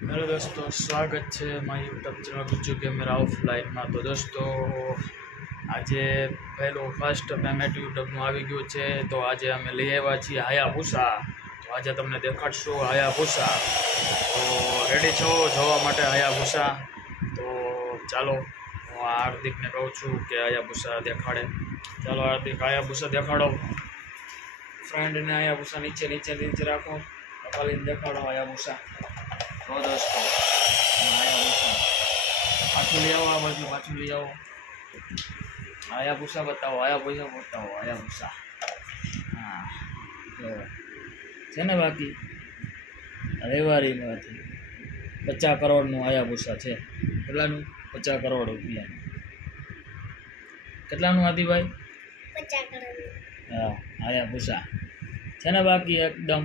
Hello दोस्तों, स्वागत है मारी YouTube channel Gujju camera offline में। तो दोस्तों आज पहलो फर्स्ट पेमेंट यूट्यूब में आई गયું છે। तो आज अमे लई આવ્યા છીએ हायाबुसा। तो आज तमने देखाड़शुं हायाबुसा। तो रेडी छो જોવા માટે हायाबुसा? तो चालो હું हार्दिकने कहूँ छूँ कि हायाबुसा देखाड़े। चलो हार्दिक हायाबुसा देखाड़ो। फ्रेंड ने हायाबुसा नीचे नीचे नीचे राखो, खाली देखाड़ो हायाबुसा। तो दोस्तों पाछू ले आओ, आ बाजू पाछू ले आओ। हायाबुसा बताओ, हायाबुसा बताओ, हायाबुसा। हाँ तो है ने बाकी रविवारी में 50 करोड़ हायाबुसा है। કેટલાનું? 50 કરોડ રૂપિયા। કેટલાનું આદિ ભાઈ? 50 કરોડ। हाँ हायाबुसा છે ને બાકી એકદમ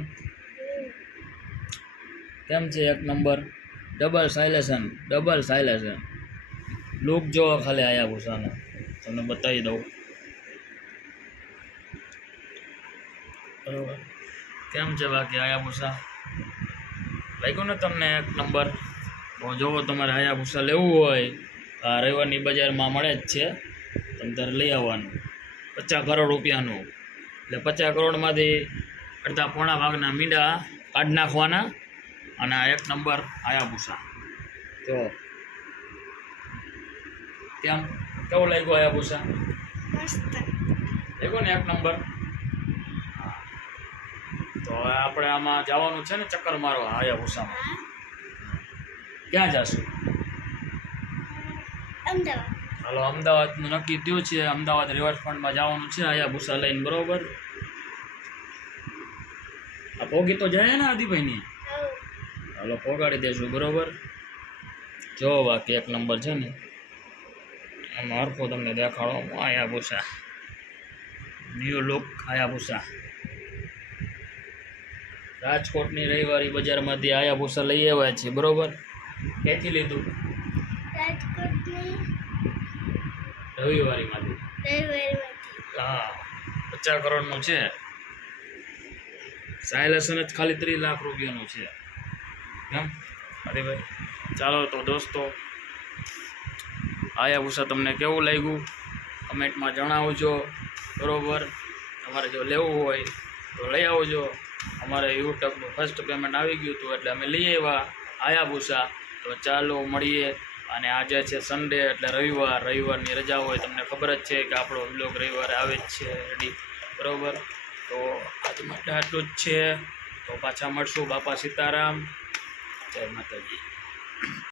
કેમ છે? એક નંબર। ડબલ સાયલેશન લુક જો ખાલી હાયાબુસાનો તમને બતાવી દઉં બરોબર। કેમ છે બાકી હાયાબુસા? લાગ્યું ને તમને એક નંબર? તો જોવો તમારે હાયાબુસા લેવું હોય આ રવિવારની બજારમાં મળે જ છે, તમે તારે લઈ આવવાનું। 50 કરોડ રૂપિયાનું, એટલે 50 કરોડમાંથી અડધા પોણા ભાગના મીંડા કાઢી નાખવાના અને આ એક નંબર હાયાબુસા। તો કેમ કેવું લાગ્યું હાયાબુસા? મસ્ત લાગ્યું ને? એક નંબર। હા તો હવે આપણે આમાં જવાનું છે ને ચક્કર મારવા હાયાબુસામાં। ક્યાં જશું? અમદાવાદ। હાલો અમદાવાદનું નક્કી થયું છે। અમદાવાદ રિવરફ્રન્ટમાં જવાનું છે હાયાબુસા લઈને, બરોબર? આ પોગી તો જાય ને આદિભાઈની? હાલો પોગાડી દઈશું, બરોબર? જો બાકી એક નંબર છે ને એમાં હરખો તમને દેખાડો હાયાબુસા, ન્યૂ લુક હાયાબુસા। રાજકોટની રવિવારી બજારમાંથી હાયાબુસા લઈ આવ્યા છીએ, બરોબર? ક્યાંથી લીધું? રાજકોટની રવિવારીમાંથી। હા 50 કરોડનું છે। સાયલેશન જ ખાલી 30 લાખ રૂપિયાનું છે। કેમ અરે ભાઈ? ચાલો તો દોસ્તો હાયાબુસા તમને કેવું લાગ્યું કમેન્ટમાં જણાવજો, બરોબર? તમારે જો લેવું હોય તો લઈ આવજો। અમારે યુટ્યુબનું ફર્સ્ટ પેમેન્ટ આવી ગયું હતું એટલે અમે લઈ આવ્યા હાયાબુસા। તો ચાલો મળીએ। અને આજે છે સન્ડે એટલે રવિવારની રજા હોય, તમને ખબર જ છે કે આપણો વ્લોગ રવિવારે આવે જ છે રેડી, બરોબર? તો આજ માટે આટલું જ છે। તો પાછા મળશું। બાપા સીતારામ, જય માતાજી।